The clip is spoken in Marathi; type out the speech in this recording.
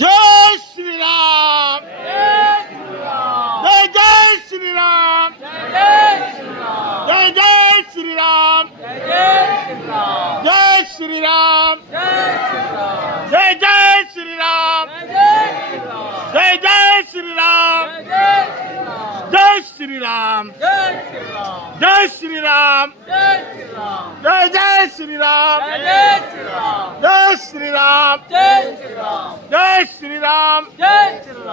जय श्री राम, जय जय श्री राम, जय जय श्री राम, जय श्री राम, जय जय श्री राम, जय जय श्री राम, जय श्री राम, जय श्री राम, जय जय श्री राम, जय श्री राम, जय श्री राम, जय श्री राम.